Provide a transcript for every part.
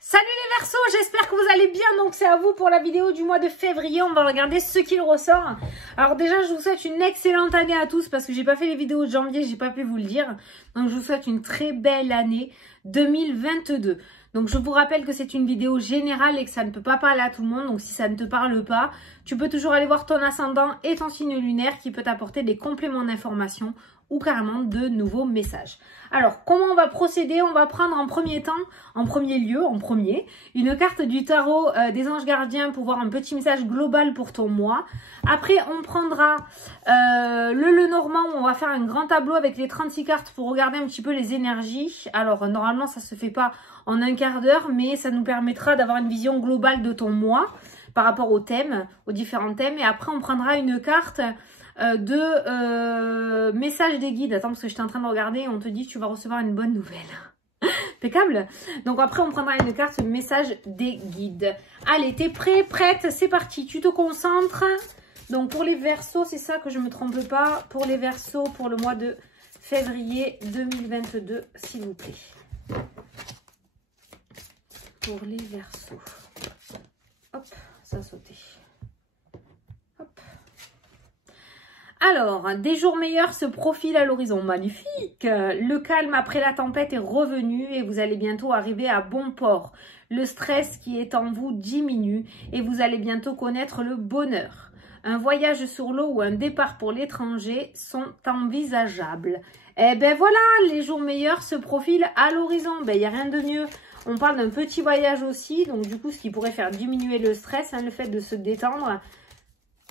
Salut les Verseaux, j'espère que vous allez bien. Donc c'est à vous pour la vidéo du mois de février. On va regarder ce qu'il ressort. Alors déjà, je vous souhaite une excellente année à tous parce que j'ai pas fait les vidéos de janvier, j'ai pas pu vous le dire. Donc je vous souhaite une très belle année 2022. Donc je vous rappelle que c'est une vidéo générale et que ça ne peut pas parler à tout le monde. Donc si ça ne te parle pas, tu peux toujours aller voir ton ascendant et ton signe lunaire qui peut t'apporter des compléments d'information ou carrément de nouveaux messages. Alors, comment on va procéder? On va prendre en premier lieu, une carte du tarot des anges gardiens pour voir un petit message global pour ton mois. Après, on prendra le Lenormand où on va faire un grand tableau avec les 36 cartes pour regarder un petit peu les énergies. Alors, normalement, ça se fait pas en un quart d'heure, mais ça nous permettra d'avoir une vision globale de ton mois par rapport aux thèmes, aux différents thèmes. Et après, on prendra une carte de message des guides. Attends, parce que j'étais en train de regarder et on te dit que tu vas recevoir une bonne nouvelle. Impeccable. Donc après, on prendra une carte message des guides. Allez, t'es prêt, prête? C'est parti. Tu te concentres. Donc pour les Verseaux, c'est ça que je me trompe pas. Pour les Verseaux, pour le mois de février 2022, s'il vous plaît. Pour les Verseaux. Hop, ça a sauté. Alors, des jours meilleurs se profilent à l'horizon. Magnifique! Le calme après la tempête est revenu et vous allez bientôt arriver à bon port. Le stress qui est en vous diminue et vous allez bientôt connaître le bonheur. Un voyage sur l'eau ou un départ pour l'étranger sont envisageables. Eh ben voilà, les jours meilleurs se profilent à l'horizon. Ben, il n'y a rien de mieux. On parle d'un petit voyage aussi, donc du coup, ce qui pourrait faire diminuer le stress, hein, le fait de se détendre.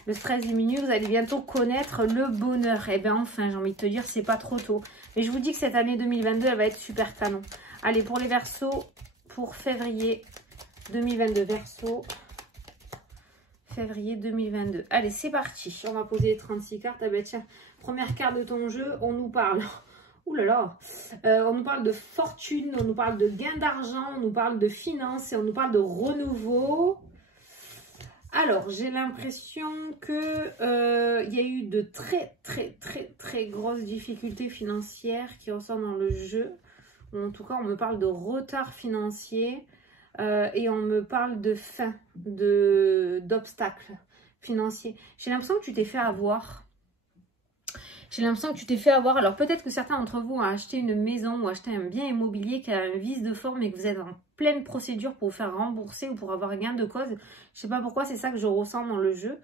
Le stress diminue, vous allez bientôt connaître le bonheur. Et bien enfin, j'ai envie de te dire, c'est pas trop tôt. Mais je vous dis que cette année 2022, elle va être super canon. Allez, pour les Verseaux, pour février 2022. Verseaux, février 2022. Allez, c'est parti. On va poser les 36 cartes. Ah ben tiens, première carte de ton jeu, on nous parle... Ouh là là, on nous parle de fortune, on nous parle de gain d'argent, on nous parle de finances et on nous parle de renouveau. Alors, j'ai l'impression que y a eu de très grosses difficultés financières qui ressortent dans le jeu. En tout cas, on me parle de retard financier et on me parle de fin, d'obstacles financiers. J'ai l'impression que tu t'es fait avoir. Alors peut-être que certains d'entre vous ont acheté une maison ou acheté un bien immobilier qui a un vice de forme et que vous êtes en pleine procédure pour vous faire rembourser ou pour avoir gain de cause. Je sais pas pourquoi, c'est ça que je ressens dans le jeu.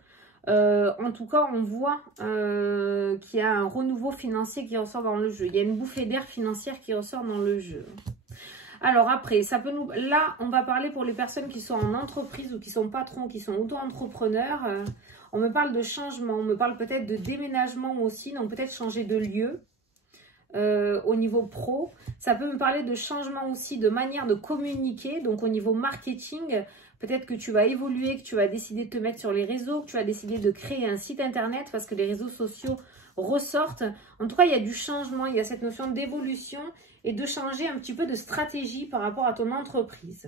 En tout cas, on voit qu'il y a un renouveau financier qui ressort dans le jeu. Il y a une bouffée d'air financière qui ressort dans le jeu. Alors après, ça peut nous... Là, on va parler pour les personnes qui sont en entreprise ou qui sont patrons, qui sont auto-entrepreneurs. On me parle de changement, on me parle peut-être de déménagement aussi, donc peut-être changer de lieu au niveau pro. Ça peut me parler de changement aussi, de manière de communiquer, donc au niveau marketing. Peut-être que tu vas évoluer, que tu vas décider de te mettre sur les réseaux, que tu vas décider de créer un site internet parce que les réseaux sociaux ressortent. En tout cas, il y a du changement, il y a cette notion d'évolution et de changer un petit peu de stratégie par rapport à ton entreprise.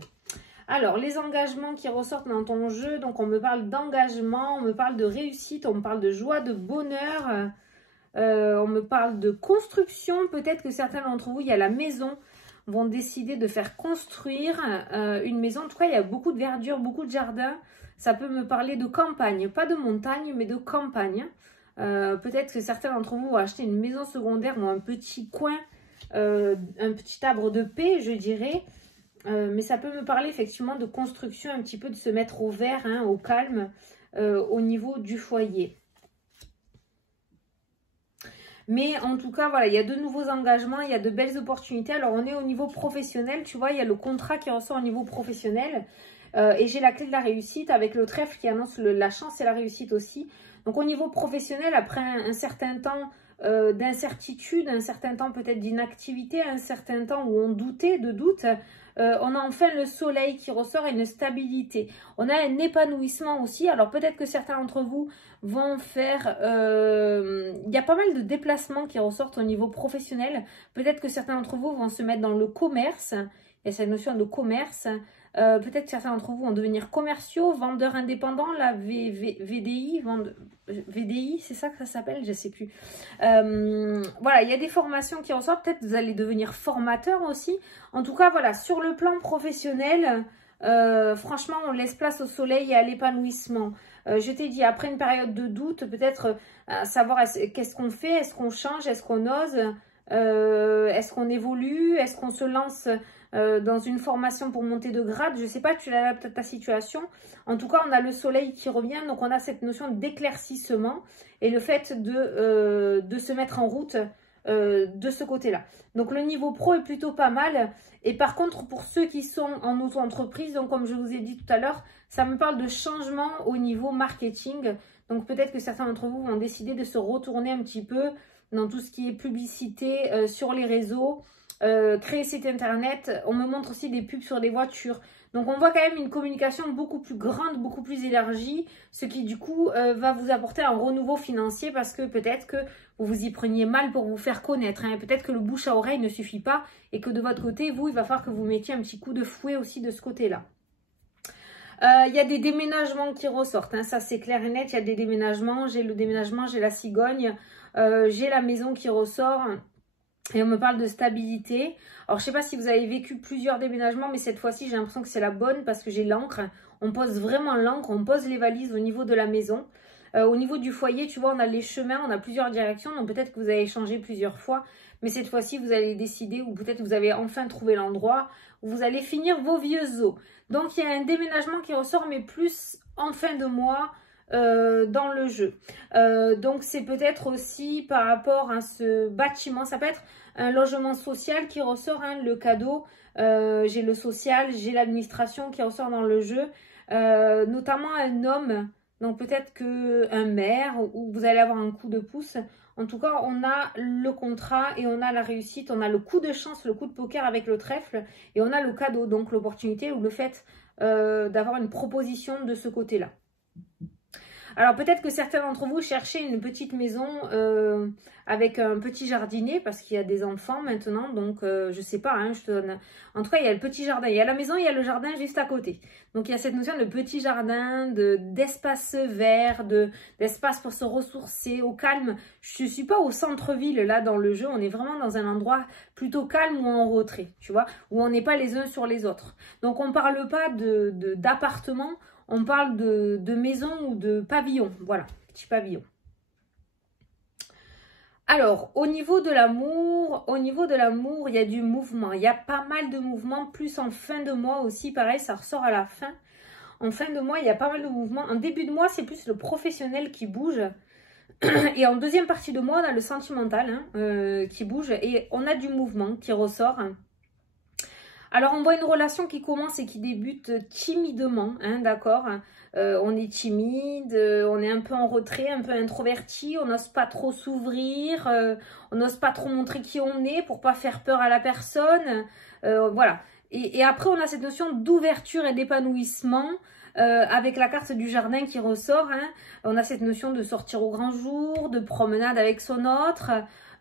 Alors, les engagements qui ressortent dans ton jeu, donc on me parle d'engagement, on me parle de réussite, on me parle de joie, de bonheur, on me parle de construction. Peut-être que certains d'entre vous, il y a la maison, vont décider de faire construire une maison. En tout cas, il y a beaucoup de verdure, beaucoup de jardins. Ça peut me parler de campagne, pas de montagne, mais de campagne. Peut-être que certains d'entre vous vont acheter une maison secondaire ou un petit coin, un petit arbre de paix, je dirais. Mais ça peut me parler effectivement de construction, un petit peu de se mettre au vert, hein, au calme, au niveau du foyer. Mais en tout cas, voilà, il y a de nouveaux engagements, il y a de belles opportunités. Alors, on est au niveau professionnel, tu vois, il y a le contrat qui ressort au niveau professionnel. Et j'ai la clé de la réussite avec le trèfle qui annonce la chance et la réussite aussi. Donc, au niveau professionnel, après un certain temps d'incertitude, un certain temps peut-être d'inactivité, un certain temps où on doutait, de doute, on a enfin le soleil qui ressort et une stabilité. On a un épanouissement aussi. Alors peut-être que certains d'entre vous vont faire... il y a pas mal de déplacements qui ressortent au niveau professionnel. Peut-être que certains d'entre vous vont se mettre dans le commerce. Il y a cette notion de commerce. Peut-être que certains d'entre vous vont devenir commerciaux, vendeurs indépendants, la VDI, VDI, c'est ça que ça s'appelle, je ne sais plus. Voilà, il y a des formations qui ressortent. Peut-être que vous allez devenir formateur aussi. En tout cas, voilà, sur le plan professionnel, franchement, on laisse place au soleil et à l'épanouissement. Je t'ai dit, après une période de doute, peut-être savoir qu'est-ce qu'on fait, est-ce qu'on change, est-ce qu'on ose, est-ce qu'on évolue, est-ce qu'on se lance dans une formation pour monter de grade. Je ne sais pas, tu l'adaptes à ta situation. En tout cas, on a le soleil qui revient, donc on a cette notion d'éclaircissement et le fait de se mettre en route de ce côté-là. Donc le niveau pro est plutôt pas mal. Et par contre, pour ceux qui sont en auto-entreprise, donc comme je vous ai dit tout à l'heure, ça me parle de changement au niveau marketing. Donc peut-être que certains d'entre vous vont décider de se retourner un petit peu dans tout ce qui est publicité sur les réseaux, créer site internet. On me montre aussi des pubs sur des voitures. Donc on voit quand même une communication beaucoup plus grande, beaucoup plus élargie, ce qui du coup va vous apporter un renouveau financier parce que peut-être que vous vous y preniez mal pour vous faire connaître. Hein. Peut-être que le bouche à oreille ne suffit pas et que de votre côté, vous, il va falloir que vous mettiez un petit coup de fouet aussi de ce côté-là. Il y a des déménagements qui ressortent, hein. Ça c'est clair et net, il y a des déménagements, j'ai le déménagement, j'ai la cigogne, j'ai la maison qui ressort. Et on me parle de stabilité. Alors, je ne sais pas si vous avez vécu plusieurs déménagements, mais cette fois-ci, j'ai l'impression que c'est la bonne parce que j'ai l'encre. On pose vraiment l'encre, on pose les valises au niveau de la maison. Au niveau du foyer, tu vois, on a les chemins, on a plusieurs directions. Donc, peut-être que vous avez changé plusieurs fois. Mais cette fois-ci, vous allez décider ou peut-être vous avez enfin trouvé l'endroit où vous allez finir vos vieux os. Donc, il y a un déménagement qui ressort, mais plus en fin de mois. Dans le jeu. Donc c'est peut-être aussi par rapport à ce bâtiment, ça peut être un logement social qui ressort, hein, le cadeau, j'ai le social, j'ai l'administration qui ressort dans le jeu, notamment un homme, donc peut-être qu'un maire où vous allez avoir un coup de pouce. En tout cas, on a le contrat et on a la réussite, on a le coup de chance, le coup de poker avec le trèfle et on a le cadeau, donc l'opportunité ou le fait d'avoir une proposition de ce côté-là. Alors peut-être que certains d'entre vous cherchaient une petite maison avec un petit jardinet parce qu'il y a des enfants maintenant. Donc je sais pas, hein, je te donne... En tout cas, il y a le petit jardin. Il y a la maison, il y a le jardin juste à côté. Donc il y a cette notion de petit jardin, d'espace vert, d'espace pour se ressourcer, au calme. Je ne suis pas au centre-ville là dans le jeu. On est vraiment dans un endroit plutôt calme ou en retrait, tu vois, où on n'est pas les uns sur les autres. Donc on ne parle pas d'appartement. On parle de maison ou de pavillon. Voilà, petit pavillon. Alors, au niveau de l'amour, il y a du mouvement. Il y a pas mal de mouvements, plus en fin de mois aussi. Pareil, ça ressort à la fin. En fin de mois, il y a pas mal de mouvements. En début de mois, c'est plus le professionnel qui bouge. Et en deuxième partie de mois, on a le sentimental qui bouge. Et on a du mouvement qui ressort. Alors, on voit une relation qui commence et qui débute timidement, hein, d'accord. On est timide, on est un peu en retrait, un peu introverti, on n'ose pas trop s'ouvrir, on n'ose pas trop montrer qui on est pour pas faire peur à la personne. Voilà. Et après, on a cette notion d'ouverture et d'épanouissement avec la carte du jardin qui ressort. Hein. On a cette notion de sortir au grand jour, de promenade avec son autre.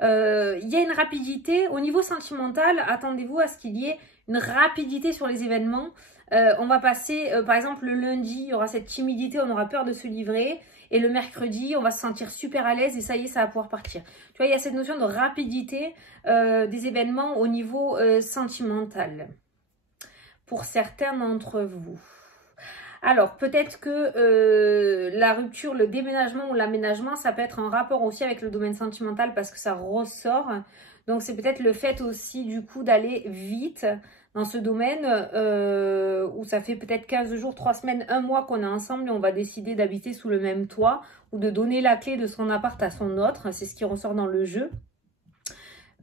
Il y a une rapidité. Au niveau sentimental, attendez-vous à ce qu'il y ait une rapidité sur les événements. On va passer, par exemple, le lundi, il y aura cette timidité, on aura peur de se livrer. Et le mercredi, on va se sentir super à l'aise et ça y est, ça va pouvoir partir. Tu vois, il y a cette notion de rapidité des événements au niveau sentimental. Pour certains d'entre vous. Alors, peut-être que la rupture, le déménagement ou l'aménagement, ça peut être en rapport aussi avec le domaine sentimental parce que ça ressort. Donc, c'est peut-être le fait aussi, du coup, d'aller vite dans ce domaine où ça fait peut-être 15 jours, 3 semaines, 1 mois qu'on est ensemble et on va décider d'habiter sous le même toit ou de donner la clé de son appart à son autre. C'est ce qui ressort dans le jeu.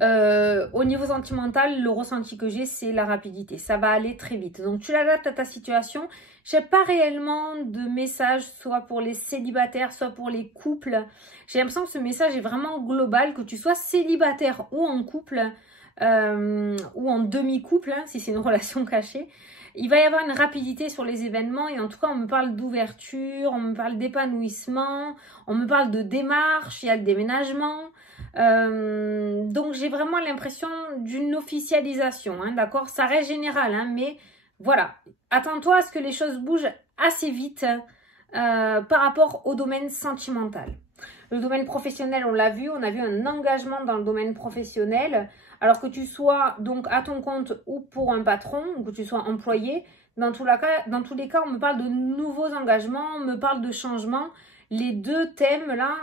Au niveau sentimental, le ressenti que j'ai, c'est la rapidité. Ça va aller très vite. Donc, tu l'adaptes à ta situation. Je n'ai pas réellement de message, soit pour les célibataires, soit pour les couples. J'ai l'impression que ce message est vraiment global, que tu sois célibataire ou en couple, ou en demi-couple, hein, si c'est une relation cachée. Il va y avoir une rapidité sur les événements et en tout cas, on me parle d'ouverture, on me parle d'épanouissement, on me parle de démarche, il y a le déménagement. Donc j'ai vraiment l'impression d'une officialisation, hein, d'accord? Ça reste général, hein, mais voilà. Attends-toi à ce que les choses bougent assez vite par rapport au domaine sentimental. Le domaine professionnel, on l'a vu, on a vu un engagement dans le domaine professionnel. Alors que tu sois donc à ton compte ou pour un patron, ou que tu sois employé, dans tous les cas, on me parle de nouveaux engagements, on me parle de changements. Les deux thèmes là,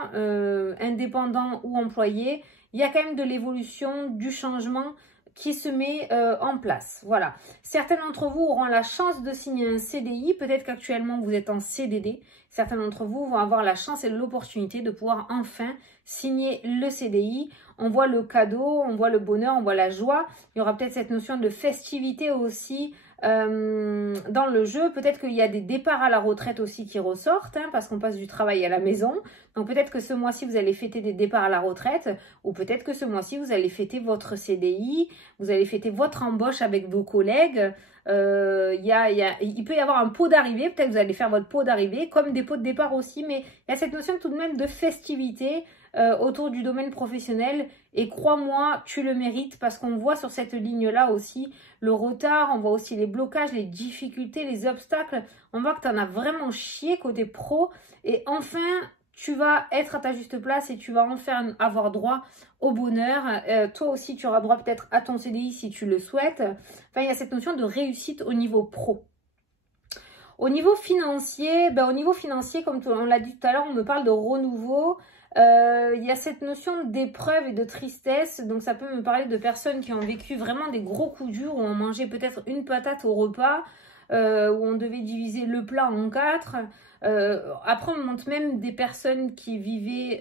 indépendant ou employé, il y a quand même de l'évolution, du changement qui se met en place. Voilà. Certains d'entre vous auront la chance de signer un CDI. Peut-être qu'actuellement, vous êtes en CDD. Certains d'entre vous vont avoir la chance et l'opportunité de pouvoir enfin signer le CDI. On voit le cadeau, on voit le bonheur, on voit la joie. Il y aura peut-être cette notion de festivité aussi dans le jeu. Peut-être qu'il y a des départs à la retraite aussi qui ressortent, hein, parce qu'on passe du travail à la maison. Donc peut-être que ce mois-ci, vous allez fêter des départs à la retraite, ou peut-être que ce mois-ci, vous allez fêter votre CDI, vous allez fêter votre embauche avec vos collègues. Il peut y avoir un pot d'arrivée, peut-être que vous allez faire votre pot d'arrivée, comme des pots de départ aussi, mais il y a cette notion tout de même de festivité autour du domaine professionnel, et crois-moi, tu le mérites, parce qu'on voit sur cette ligne-là aussi le retard, on voit aussi les blocages, les difficultés, les obstacles, on voit que tu en as vraiment chié côté pro, et enfin, tu vas être à ta juste place et tu vas enfin avoir droit au bonheur. Toi aussi, tu auras droit peut-être à ton CDI si tu le souhaites. Enfin, il y a cette notion de réussite au niveau pro. Au niveau financier, comme on l'a dit tout à l'heure, on me parle de renouveau. Il y a cette notion d'épreuve et de tristesse. Donc, ça peut me parler de personnes qui ont vécu vraiment des gros coups durs, où on mangeait peut-être une patate au repas, où on devait diviser le plat en 4. Après, on montre même des personnes qui vivaient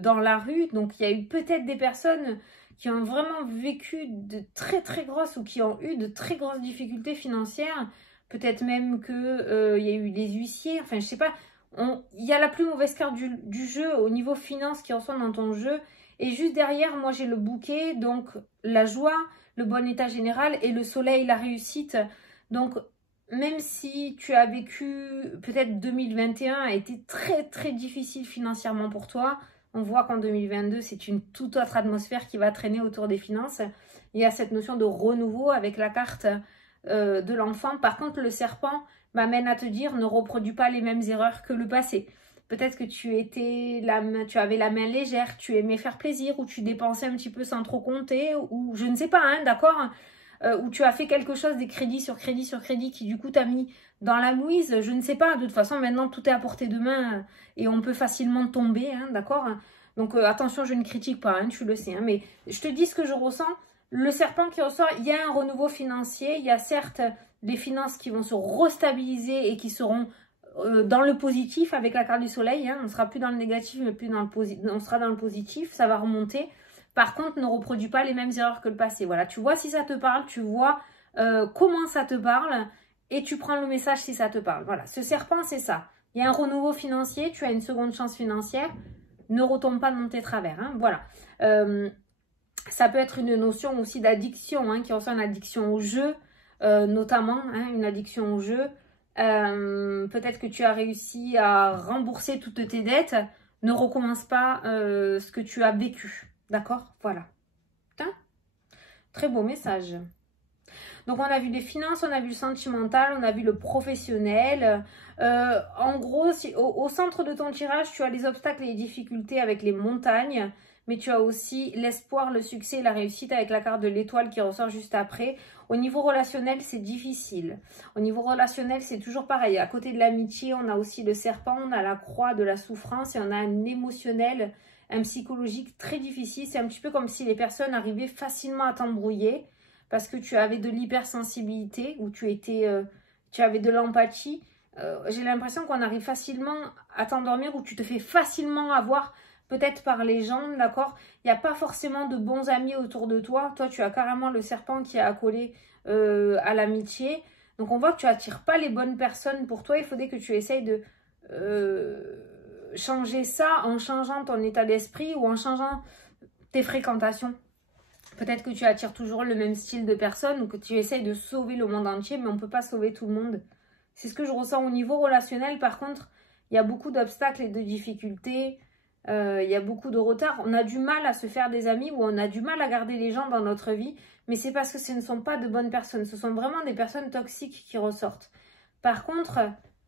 dans la rue. Donc, il y a eu peut-être des personnes qui ont vraiment vécu de très très grosses, ou qui ont eu de très grosses difficultés financières. Peut-être même que y a eu les huissiers. Enfin, je sais pas. Il y a la plus mauvaise carte du jeu au niveau finance qui ressort dans ton jeu. Et juste derrière, moi, j'ai le bouquet. Donc, la joie, le bon état général et le soleil, la réussite. Donc, même si tu as vécu, peut-être 2021 a été très très difficile financièrement pour toi, on voit qu'en 2022, c'est une toute autre atmosphère qui va traîner autour des finances. Il y a cette notion de renouveau avec la carte de l'enfant. Par contre, le serpent m'amène à te dire, ne reproduis pas les mêmes erreurs que le passé. Peut-être que tu avais la main légère, tu aimais faire plaisir, ou tu dépensais un petit peu sans trop compter, ou je ne sais pas, hein, d'accord, où tu as fait quelque chose, des crédits sur crédit sur crédit, qui du coup t'a mis dans la mouise, je ne sais pas. De toute façon, maintenant, tout est à portée de main et on peut facilement tomber, hein, d'accord. Donc, attention, je ne critique pas, hein, tu le sais, hein, mais je te dis ce que je ressens. Le serpent qui ressort, il y a un renouveau financier, il y a certes des finances qui vont se restabiliser et qui seront dans le positif avec la carte du soleil, hein. On ne sera plus dans le négatif, mais plus dans le on sera dans le positif, ça va remonter. Par contre, ne reproduis pas les mêmes erreurs que le passé. Voilà, tu vois si ça te parle, tu vois comment ça te parle, et tu prends le message si ça te parle. Voilà, ce serpent, c'est ça. Il y a un renouveau financier, tu as une seconde chance financière, ne retombe pas dans tes travers, hein. Voilà. Ça peut être une notion aussi d'addiction, hein, qui ressort une addiction au jeu, notamment, hein, une addiction au jeu. Peut-être que tu as réussi à rembourser toutes tes dettes. Ne recommence pas ce que tu as vécu. D'accord? Voilà. Putain. Très beau message. Donc, on a vu les finances, on a vu le sentimental, on a vu le professionnel. En gros, au centre de ton tirage, tu as les obstacles et les difficultés avec les montagnes. Mais tu as aussi l'espoir, le succès et la réussite avec la carte de l'étoile qui ressort juste après. Au niveau relationnel, c'est difficile. Au niveau relationnel, c'est toujours pareil. À côté de l'amitié, on a aussi le serpent, on a la croix de la souffrance et on a un émotionnel, un psychologique très difficile. C'est un petit peu comme si les personnes arrivaient facilement à t'embrouiller parce que tu avais de l'hypersensibilité ou tu avais de l'empathie. J'ai l'impression qu'on arrive facilement à t'endormir ou tu te fais facilement avoir peut-être par les gens, d'accord? Il n'y a pas forcément de bons amis autour de toi. Toi, tu as carrément le serpent qui est accolé à l'amitié. Donc, on voit que tu n'attires pas les bonnes personnes pour toi. Il faudrait que tu essayes de changer ça en changeant ton état d'esprit ou en changeant tes fréquentations. Peut-être que tu attires toujours le même style de personnes ou que tu essayes de sauver le monde entier, mais on ne peut pas sauver tout le monde. C'est ce que je ressens au niveau relationnel. Par contre, il y a beaucoup d'obstacles et de difficultés. Il y a beaucoup de retard. On a du mal à se faire des amis ou on a du mal à garder les gens dans notre vie. Mais c'est parce que ce ne sont pas de bonnes personnes. Ce sont vraiment des personnes toxiques qui ressortent. Par contre,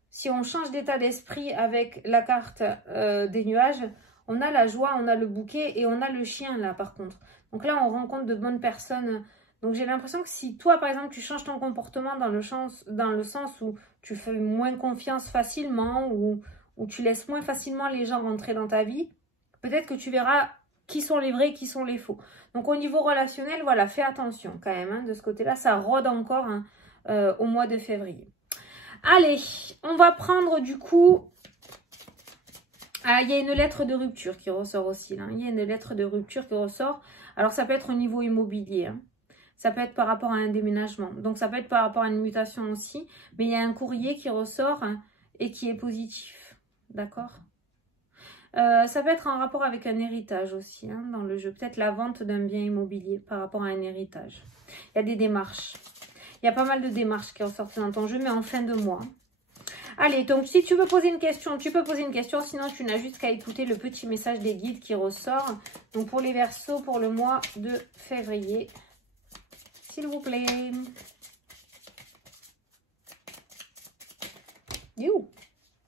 si on change d'état d'esprit avec la carte des nuages, on a la joie, on a le bouquet et on a le chien là par contre. Donc là, on rencontre de bonnes personnes. Donc j'ai l'impression que si toi, par exemple, tu changes ton comportement dans le sens où tu fais moins confiance facilement ou tu laisses moins facilement les gens rentrer dans ta vie, peut-être que tu verras qui sont les vrais et qui sont les faux. Donc au niveau relationnel, voilà, fais attention quand même. Hein, de ce côté-là, ça rôde encore hein, au mois de février. Allez, on va prendre du coup... Ah, il y a une lettre de rupture qui ressort aussi. Là. Il y a une lettre de rupture qui ressort. Alors, ça peut être au niveau immobilier. Hein. Ça peut être par rapport à un déménagement. Donc, ça peut être par rapport à une mutation aussi. Mais il y a un courrier qui ressort hein, et qui est positif. D'accord ça peut être en rapport avec un héritage aussi hein, dans le jeu. Peut-être la vente d'un bien immobilier par rapport à un héritage. Il y a des démarches. Il y a pas mal de démarches qui ressortent dans ton jeu, mais en fin de mois. Allez, donc si tu veux poser une question, tu peux poser une question. Sinon, tu n'as juste qu'à écouter le petit message des guides qui ressort. Donc, pour les Verseaux, pour le mois de février. S'il vous plaît. You.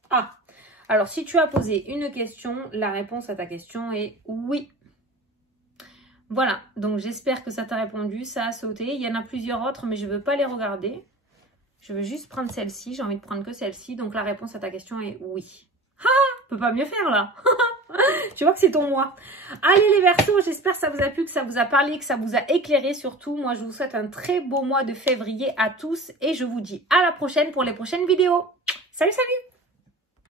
Ah, alors si tu as posé une question, la réponse à ta question est oui. Voilà, donc j'espère que ça t'a répondu, ça a sauté. Il y en a plusieurs autres, mais je ne veux pas les regarder. Je veux juste prendre celle-ci, j'ai envie de prendre que celle-ci. Donc la réponse à ta question est oui. Ah, on peut pas mieux faire là. Tu vois que c'est ton mois. Allez les Verseaux, j'espère que ça vous a plu, que ça vous a parlé, que ça vous a éclairé surtout. Moi, je vous souhaite un très beau mois de février à tous. Et je vous dis à la prochaine pour les prochaines vidéos. Salut, salut!